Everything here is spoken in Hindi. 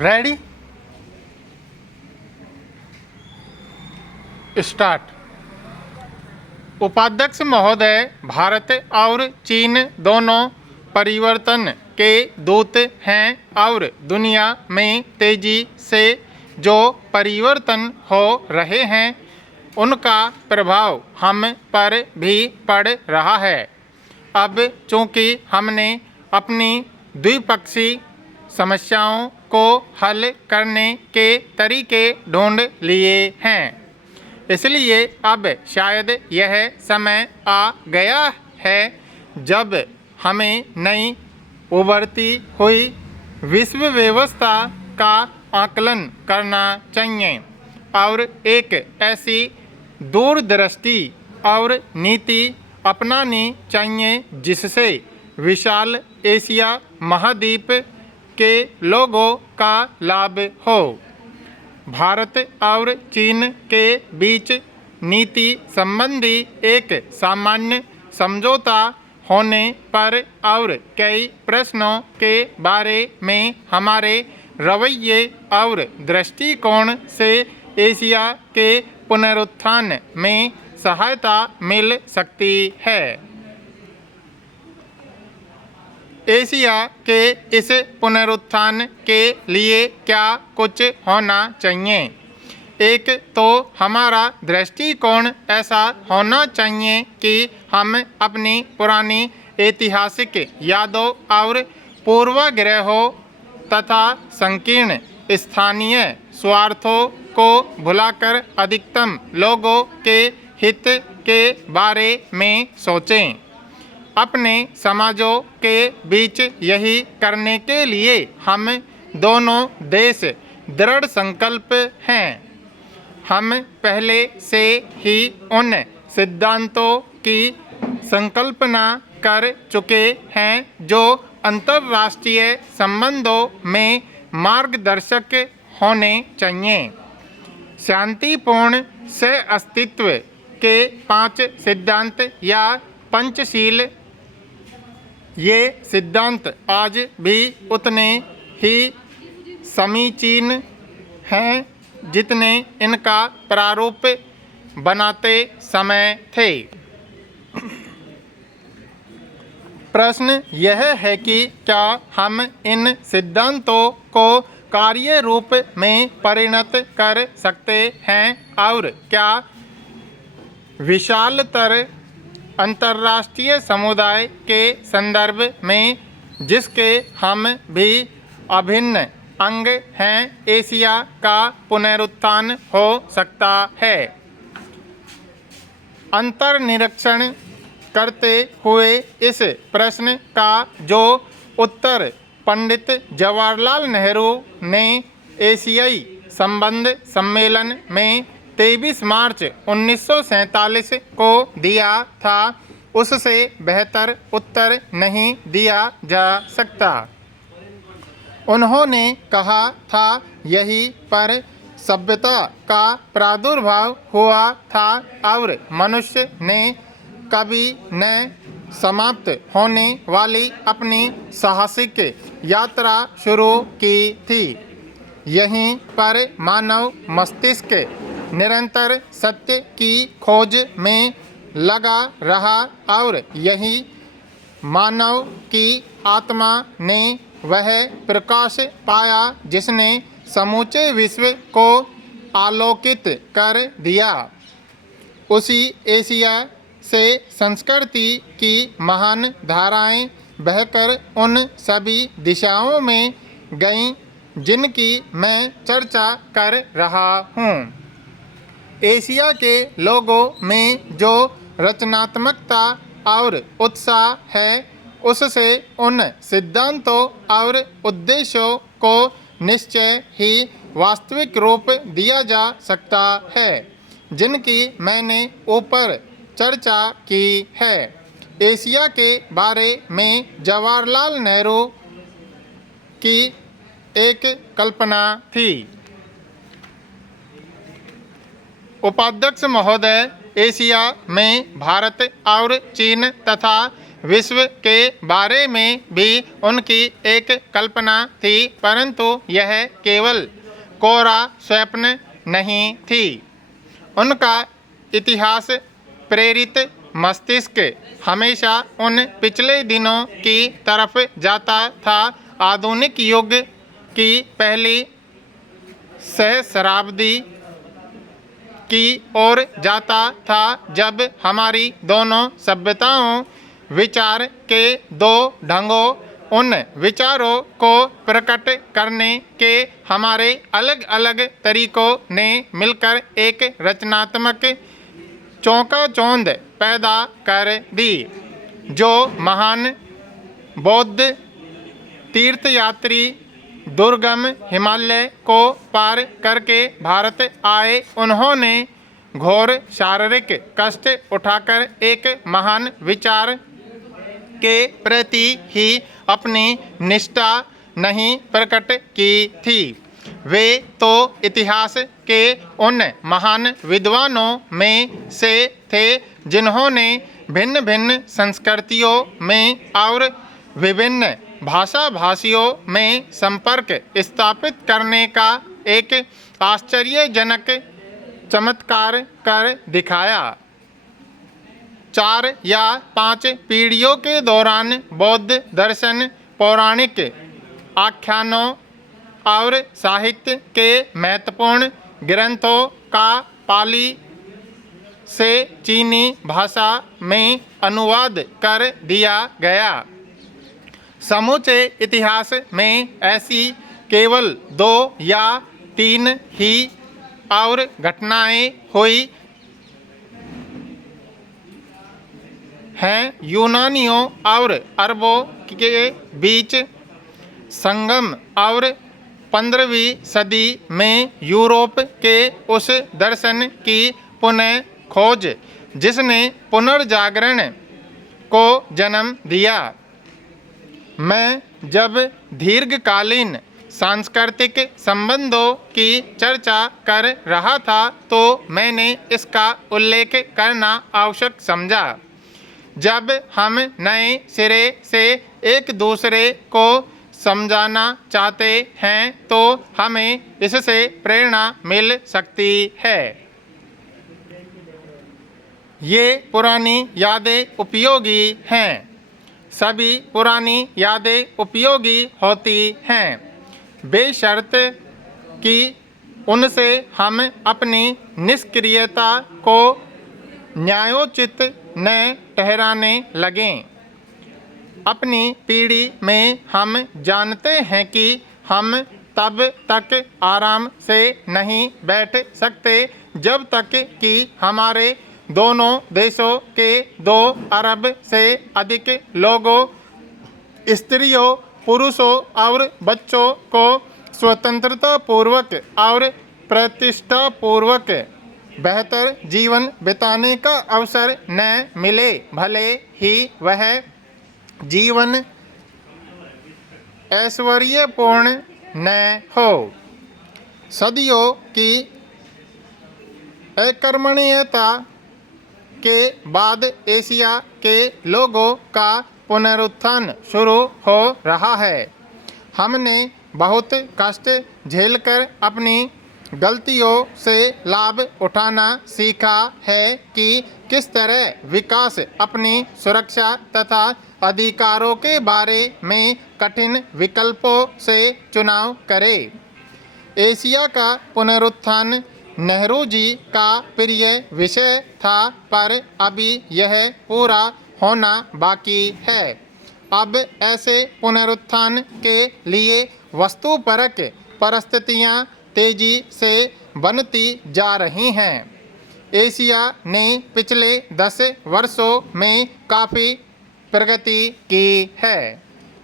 Ready, start. उपाध्यक्ष महोदय, भारत और चीन दोनों परिवर्तन के दूत हैं और दुनिया में तेजी से जो परिवर्तन हो रहे हैं उनका प्रभाव हम पर भी पड़ रहा है। अब चूँकि हमने अपनी द्विपक्षीय समस्याओं को हल करने के तरीके ढूंढ लिए हैं, इसलिए अब शायद यह समय आ गया है जब हमें नई उभरती हुई विश्व व्यवस्था का आकलन करना चाहिए और एक ऐसी दूरदृष्टि और नीति अपनानी चाहिए जिससे विशाल एशिया महाद्वीप के लोगों का लाभ हो। भारत और चीन के बीच नीति संबंधी एक सामान्य समझौता होने पर और कई प्रश्नों के बारे में हमारे रवैये और दृष्टिकोण से एशिया के पुनरुत्थान में सहायता मिल सकती है। एशिया के इस पुनरुत्थान के लिए क्या कुछ होना चाहिए? एक तो हमारा दृष्टिकोण ऐसा होना चाहिए कि हम अपनी पुरानी ऐतिहासिक यादों और पूर्वाग्रहों तथा संकीर्ण स्थानीय स्वार्थों को भुलाकर अधिकतम लोगों के हित के बारे में सोचें। अपने समाजों के बीच यही करने के लिए हम दोनों देश दृढ़ संकल्प हैं। हम पहले से ही उन सिद्धांतों की संकल्पना कर चुके हैं जो अंतर्राष्ट्रीय संबंधों में मार्गदर्शक होने चाहिए। शांतिपूर्ण सह-अस्तित्व के 5 सिद्धांत या पंचशील, ये सिद्धांत आज भी उतने ही समीचीन हैं जितने इनका प्रारूप बनाते समय थे। प्रश्न यह है कि क्या हम इन सिद्धांतों को कार्य रूप में परिणत कर सकते हैं और क्या विशालतर अंतर्राष्ट्रीय समुदाय के संदर्भ में जिसके हम भी अभिन्न अंग हैं एशिया का पुनरुत्थान हो सकता है। अंतर्निरीक्षण करते हुए इस प्रश्न का जो उत्तर पंडित जवाहरलाल नेहरू ने एशियाई संबंध सम्मेलन में 23 मार्च 1947 को दिया था, उससे बेहतर उत्तर नहीं दिया जा सकता। उन्होंने कहा था, यहीं पर सभ्यता का प्रादुर्भाव हुआ था और मनुष्य ने कभी न समाप्त होने वाली अपनी साहसिक यात्रा शुरू की थी। यहीं पर मानव मस्तिष्क निरंतर सत्य की खोज में लगा रहा और यही मानव की आत्मा ने वह प्रकाश पाया जिसने समूचे विश्व को आलोकित कर दिया। उसी एशिया से संस्कृति की महान धाराएं बहकर उन सभी दिशाओं में गईं जिनकी मैं चर्चा कर रहा हूँ। एशिया के लोगों में जो रचनात्मकता और उत्साह है उससे उन सिद्धांतों और उद्देश्यों को निश्चय ही वास्तविक रूप दिया जा सकता है जिनकी मैंने ऊपर चर्चा की है। एशिया के बारे में जवाहरलाल नेहरू की एक कल्पना थी। उपाध्यक्ष महोदय, एशिया में भारत और चीन तथा विश्व के बारे में भी उनकी एक कल्पना थी, परंतु यह केवल कोरा स्वप्न नहीं थी। उनका इतिहास प्रेरित मस्तिष्क हमेशा उन पिछले दिनों की तरफ जाता था, आधुनिक युग की पहली सहस्राब्दी की ओर जाता था, जब हमारी दोनों सभ्यताओं विचार के दो ढंगों, उन विचारों को प्रकट करने के हमारे अलग अलग तरीकों ने मिलकर एक रचनात्मक चौंकाचौंध पैदा कर दी, जो महान बौद्ध तीर्थयात्री दुर्गम हिमालय को पार करके भारत आए। उन्होंने घोर शारीरिक कष्ट उठाकर एक महान विचार के प्रति ही अपनी निष्ठा नहीं प्रकट की थी। वे तो इतिहास के उन महान विद्वानों में से थे जिन्होंने भिन्न भिन्न संस्कृतियों में और विभिन्न भाषा भाषियों में संपर्क स्थापित करने का एक आश्चर्यजनक चमत्कार कर दिखाया। 4 या 5 पीढ़ियों के दौरान बौद्ध दर्शन, पौराणिक आख्यानों और साहित्य के महत्वपूर्ण ग्रंथों का पाली से चीनी भाषा में अनुवाद कर दिया गया। समूचे इतिहास में ऐसी केवल 2 या 3 ही और घटनाएं हुई हैं। यूनानियों और अरबों के बीच संगम और 15वीं सदी में यूरोप के उस दर्शन की पुनः खोज जिसने पुनर्जागरण को जन्म दिया। मैं जब दीर्घकालीन सांस्कृतिक संबंधों की चर्चा कर रहा था तो मैंने इसका उल्लेख करना आवश्यक समझा। जब हम नए सिरे से एक दूसरे को समझाना चाहते हैं तो हमें इससे प्रेरणा मिल सकती है। ये पुरानी यादें उपयोगी हैं। सभी पुरानी यादें उपयोगी होती हैं, बेशर्त कि उनसे हम अपनी निष्क्रियता को न्यायोचित न ठहराने लगें। अपनी पीढ़ी में हम जानते हैं कि हम तब तक आराम से नहीं बैठ सकते जब तक कि हमारे दोनों देशों के 2 अरब से अधिक लोगों, स्त्रियों, पुरुषों और बच्चों को स्वतंत्रता पूर्वक और प्रतिष्ठा पूर्वक बेहतर जीवन बिताने का अवसर न मिले, भले ही वह जीवन ऐश्वर्यपूर्ण न हो। सदियों की अकर्मण्यता के बाद एशिया के लोगों का पुनरुत्थान शुरू हो रहा है। हमने बहुत कष्ट झेलकर अपनी गलतियों से लाभ उठाना सीखा है कि किस तरह विकास अपनी सुरक्षा तथा अधिकारों के बारे में कठिन विकल्पों से चुनाव करे। एशिया का पुनरुत्थान नेहरू जी का प्रिय विषय था, पर अभी यह पूरा होना बाकी है। अब ऐसे पुनरुत्थान के लिए वस्तुपरक परिस्थितियां तेजी से बनती जा रही हैं। एशिया ने पिछले 10 वर्षों में काफ़ी प्रगति की है।